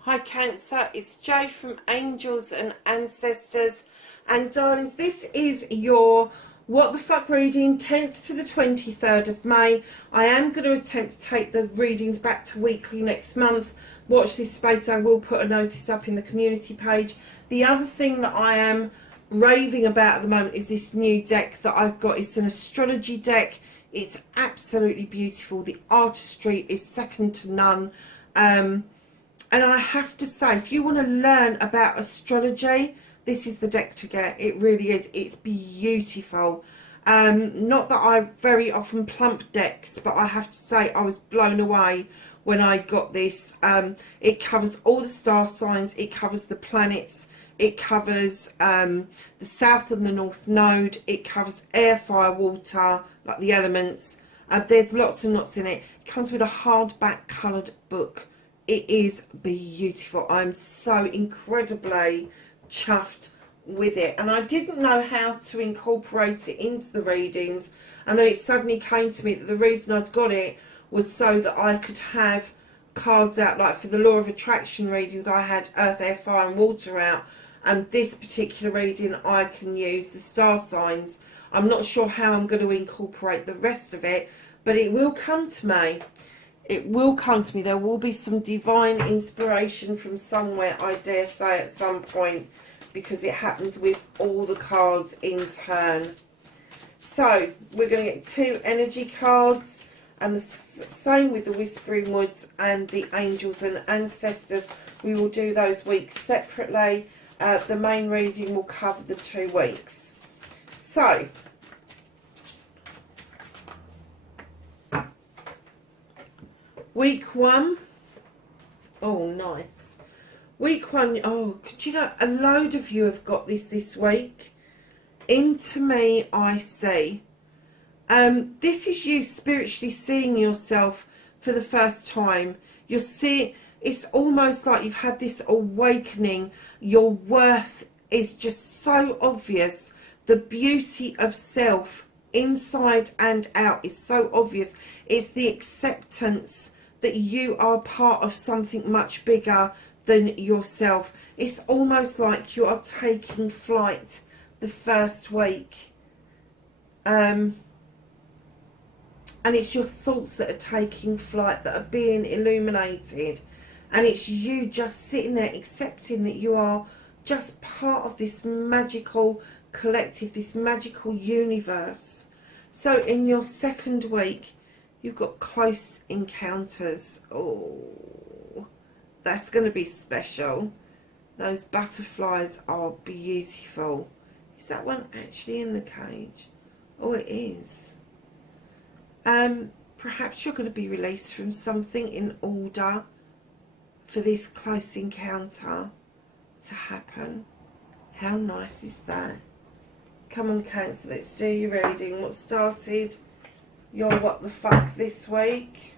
Hi Cancer, it's Jo from Angels and Ancestors, and darlings, this is your What the Fuck reading, 10th to the 23rd of May. I am going to attempt to take the readings back to weekly next month. Watch this space, I will put a notice up in the community page. The other thing that I am raving about at the moment is this new deck that I've got. It's an astrology deck. It's absolutely beautiful. The artistry is second to none. And I have to say, if you want to learn about astrology, this is the deck to get. It really is. It's beautiful. Not that I very often plump decks, but I have to say I was blown away when I got this. It covers all the star signs. It covers the planets. It covers the south and the north node. It covers air, fire, water, like the elements. There's lots and lots in it. It comes with a hardback coloured book. It is beautiful. I'm so incredibly chuffed with it. And I didn't know how to incorporate it into the readings. And then it suddenly came to me that the reason I'd got it was so that I could have cards out. Like for the Law of Attraction readings, I had Earth, Air, Fire and Water out. And this particular reading, I can use the star signs. I'm not sure how I'm going to incorporate the rest of it, but it will come to me. It will come to me. There will be some divine inspiration from somewhere, I dare say, at some point, because it happens with all the cards in turn. So we're going to get 2 energy cards, and the same with the Whispering Woods and the Angels and Ancestors. We will do those weeks separately. The main reading will cover the 2 weeks. So week 1, oh nice. Week 1, oh, do you know, a load of you have got this week. Into me I see. This is you spiritually seeing yourself for the first time. You're seeing, it's almost like you've had this awakening. Your worth is just so obvious. The beauty of self, inside and out, is so obvious. It's the acceptance that you are part of something much bigger than yourself. It's almost like you are taking flight the first week. And it's your thoughts that are taking flight, that are being illuminated. And it's you just sitting there accepting that you are just part of this magical collective, this magical universe. So in your second week, you've got close encounters. Oh, that's going to be special. Those butterflies are beautiful. Is that one actually in the cage? Oh, it is. Perhaps you're going to be released from something in order for this close encounter to happen. How nice is that? Come on, Cancer, let's do your reading. What started your what the fuck this week?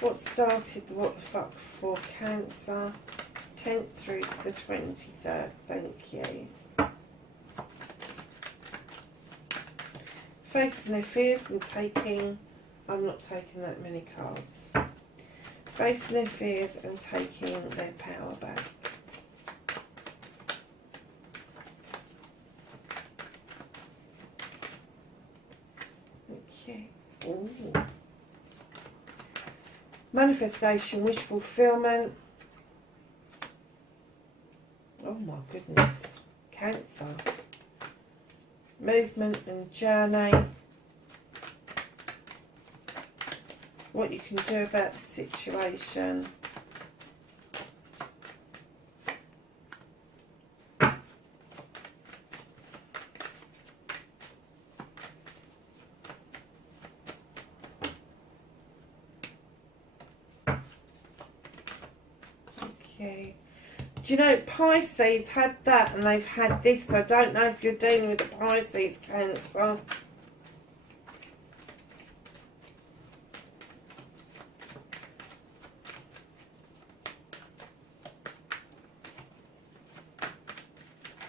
What started the what the fuck for Cancer? 10th through to the 23rd. Thank you. Facing their fears and taking... I'm not taking that many cards. Facing their fears and taking their power back. Okay. Ooh. Manifestation, wish fulfillment. Oh my goodness. Cancer. Movement and journey. What you can do about the situation. Okay. Do you know, Pisces had that and they've had this, so I don't know if you're dealing with the Pisces, Cancer.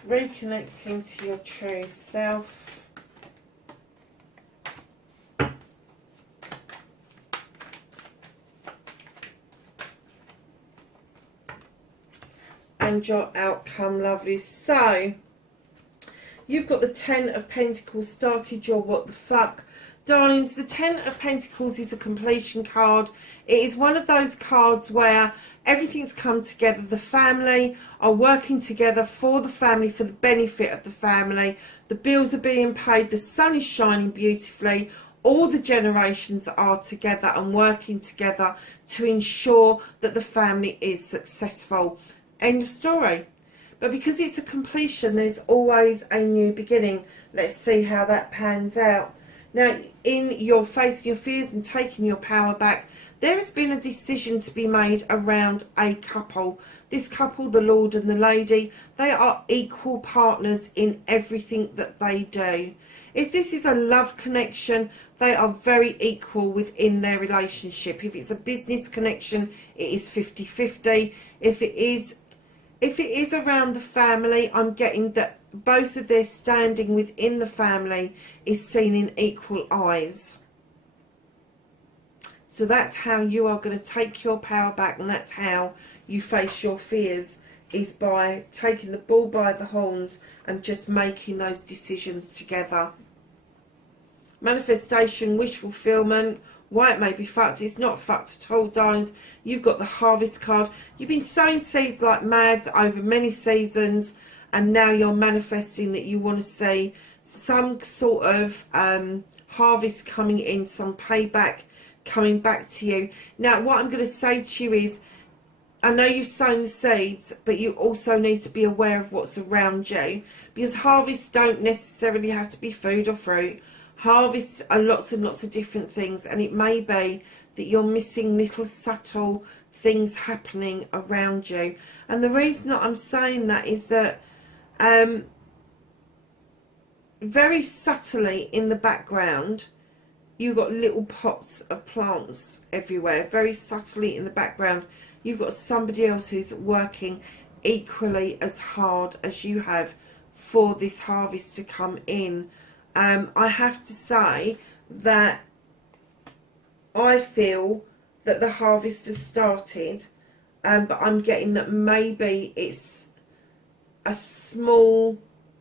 reconnecting to your true self. And your outcome, lovely. So, you've got the 10 of Pentacles started your what the fuck. Darlings, the 10 of Pentacles is a completion card. It is one of those cards where everything's come together. The family are working together for the family, for the benefit of the family. The bills are being paid. The sun is shining beautifully. All the generations are together and working together to ensure that the family is successful. End of story. But because it's a completion, there's always a new beginning. Let's see how that pans out. Now, in your facing your fears and taking your power back, there has been a decision to be made around a couple. This couple, the Lord and the Lady, they are equal partners in everything that they do. If this is a love connection, they are very equal within their relationship. If it's a business connection, it is 50-50. If it is around the family, I'm getting that both of their standing within the family is seen in equal eyes. So that's how you are going to take your power back, and that's how you face your fears, is by taking the bull by the horns and just making those decisions together. Manifestation, wish fulfillment, why it may be fucked. It's not fucked at all, darlings. You've got the Harvest card. You've been sowing seeds like mad over many seasons, and now you're manifesting that you want to see some sort of harvest coming in, some payback coming back to you. Now, what I'm going to say to you is, I know you've sown the seeds, but you also need to be aware of what's around you, because harvests don't necessarily have to be food or fruit. Harvests are lots and lots of different things, and it may be that you're missing little subtle things happening around you. And the reason that I'm saying that is that very subtly in the background, you've got little pots of plants everywhere. Very subtly in the background, you've got somebody else who's working equally as hard as you have for this harvest to come in. I have to say that I feel that the harvest has started, but I'm getting that maybe it's a small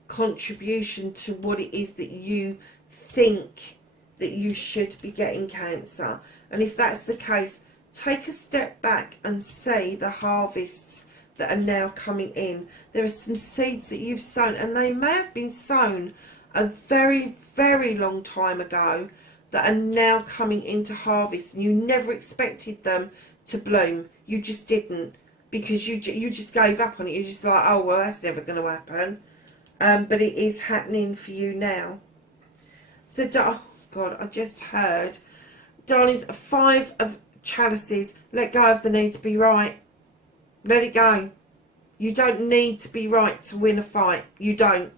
contribution to what it is that you think that you should be getting, Cancer. And if that's the case, take a step back and see the harvests that are now coming in. There are some seeds that you've sown, and they may have been sown a very, very long time ago, that are now coming into harvest, and you never expected them to bloom. You just didn't, because you just gave up on it. You're just like, oh well, that's never going to happen. But it is happening for you now. So, oh God, I just heard, darlings, 5 of chalices. Let go of the need to be right. Let it go. You don't need to be right to win a fight. You don't.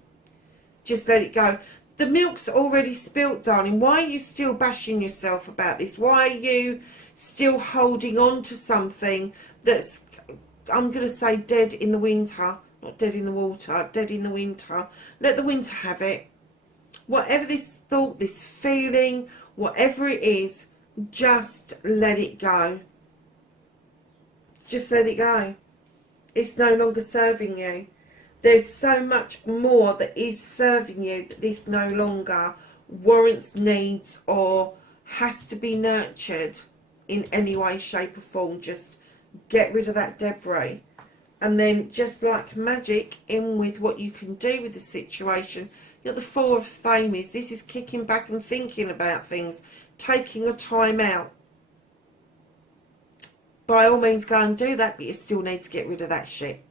Just let it go. The milk's already spilt, darling. Why are you still bashing yourself about this? Why are you still holding on to something that's, I'm going to say, dead in the winter? Not dead in the water, dead in the winter. Let the winter have it. Whatever this thought, this feeling, whatever it is, just let it go. Just let it go. It's no longer serving you. There's so much more that is serving you that this no longer warrants, needs, or has to be nurtured in any way, shape or form. Just get rid of that debris. And then, just like magic, in with what you can do with the situation. You've got the 4 of Thames. This is kicking back and thinking about things. Taking a time out. By all means, go and do that, but you still need to get rid of that shit.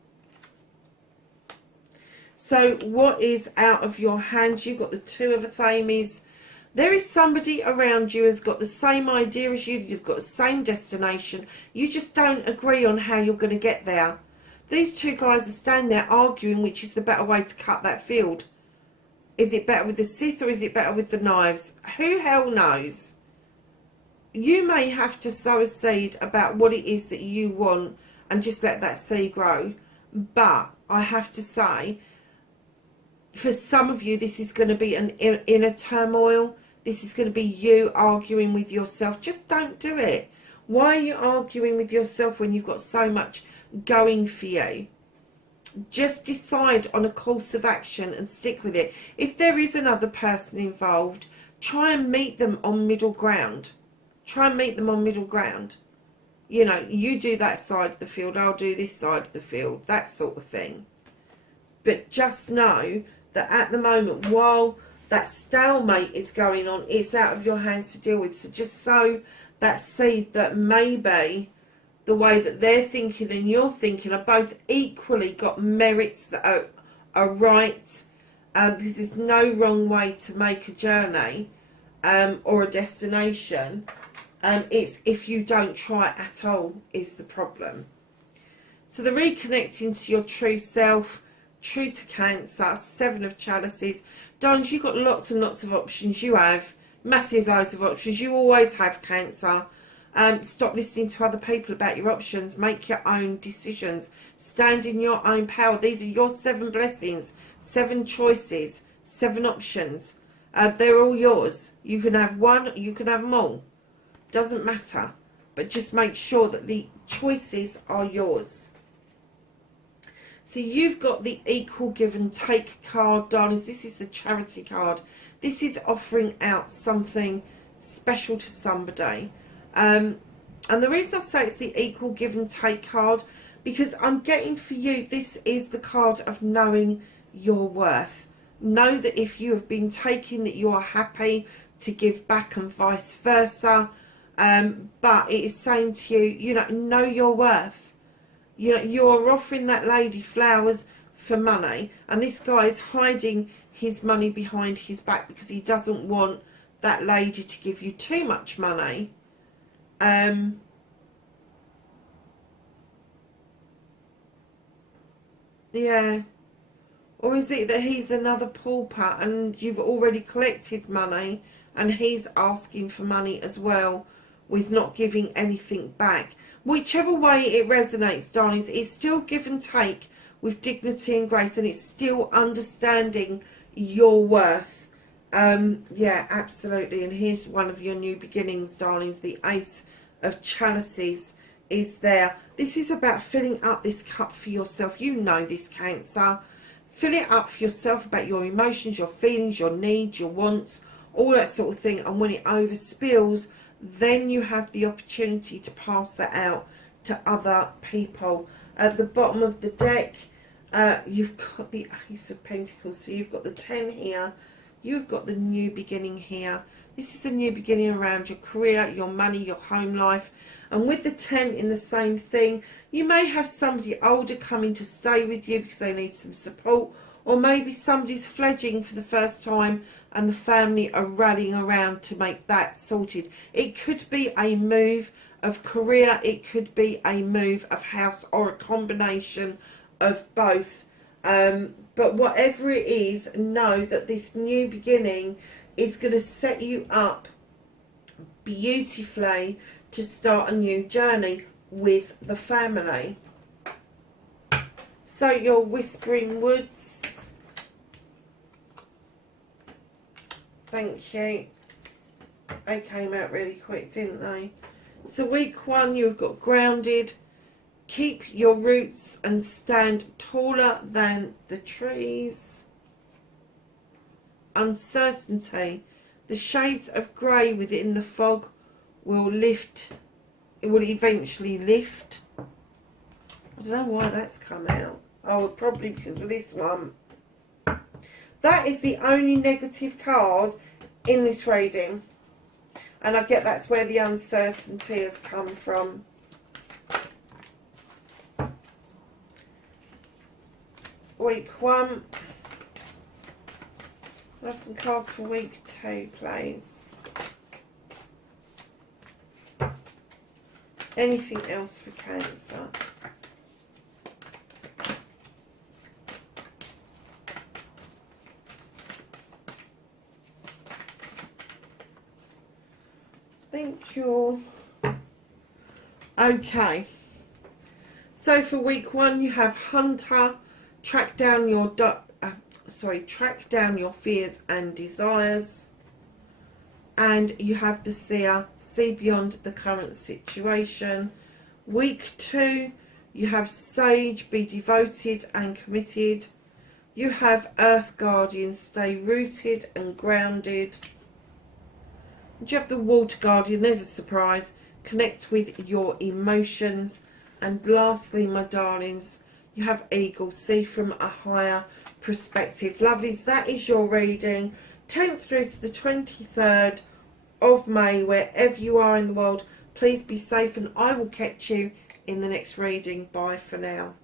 So what is out of your hands? You've got the 2 of Thames. There is somebody around you who's got the same idea as you. You've got the same destination. You just don't agree on how you're going to get there. These 2 guys are standing there arguing which is the better way to cut that field. Is it better with the scythe or is it better with the knives? Who hell knows? You may have to sow a seed about what it is that you want and just let that seed grow. But I have to say, For some of you, this is going to be an inner turmoil. This is going to be you arguing with yourself. Just don't do it. Why are you arguing with yourself when you've got so much going for you? Just decide on a course of action and stick with it. If there is another person involved, try and meet them on middle ground. Try and meet them on middle ground. You know, you do that side of the field, I'll do this side of the field, that sort of thing. But just know that at the moment, while that stalemate is going on, it's out of your hands to deal with. So just sow that seed that maybe the way that they're thinking and you're thinking are both equally got merits that are right. Because there's no wrong way to make a journey or a destination. It's if you don't try at all is the problem. So the reconnecting to your true self, true to Cancer, 7 of Chalices. Darlings, you've got lots and lots of options. You have massive loads of options. You always have, Cancer. Stop listening to other people about your options. Make your own decisions. Stand in your own power. These are your 7 blessings, 7 choices, 7 options. They're all yours. You can have one, you can have them all. Doesn't matter. But just make sure that the choices are yours. So you've got the equal give and take card, darlings. This is the charity card. This is offering out something special to somebody. And the reason I say it's the equal give and take card, because I'm getting for you, this is the card of knowing your worth. Know that if you have been taking, that you are happy to give back and vice versa. But it is saying to you, you know your worth. You know, you're offering that lady flowers for money, and this guy is hiding his money behind his back because he doesn't want that lady to give you too much money. Yeah. Or is it that he's another pauper and you've already collected money and he's asking for money as well with not giving anything back? Whichever way it resonates, darlings, it's still give and take with dignity and grace, and it's still understanding your worth. Yeah, absolutely. And here's one of your new beginnings, darlings. The Ace of Chalices is there. This is about filling up this cup for yourself. You know this, Cancer. Fill it up for yourself about your emotions, your feelings, your needs, your wants, all that sort of thing. And when it overspills, then you have the opportunity to pass that out to other people. At the bottom of the deck, you've got the Ace of Pentacles. So you've got the 10 here. You've got the new beginning here. This is a new beginning around your career, your money, your home life. And with the 10 in the same thing, you may have somebody older coming to stay with you because they need some support. Or maybe somebody's fledging for the first time and the family are rallying around to make that sorted. It could be a move of career, it could be a move of house, or a combination of both. But whatever it is, know that this new beginning is going to set you up beautifully to start a new journey with the family. So your Whispering Woods. Thank you. They came out really quick, didn't they? So week 1, you've got grounded. Keep your roots and stand taller than the trees. Uncertainty. The shades of grey within the fog will lift. It will eventually lift. I don't know why that's come out. Oh, probably because of this one. That is the only negative card in this reading. And I get that's where the uncertainty has come from. Week 1. I'll have some cards for week 2, please. Anything else for Cancer? Thank you. Okay. So for week 1, you have Hunter. Track down your track down your fears and desires. And you have the Seer, see beyond the current situation. Week 2, you have Sage, be devoted and committed. You have Earth Guardian, stay rooted and grounded. And you have the Water Guardian, there's a surprise, connect with your emotions. And lastly, my darlings, you have Eagle, see from a higher perspective. Lovelies, that is your reading, 10th through to the 23rd of May, wherever you are in the world. Please be safe, and I will catch you in the next reading. Bye for now.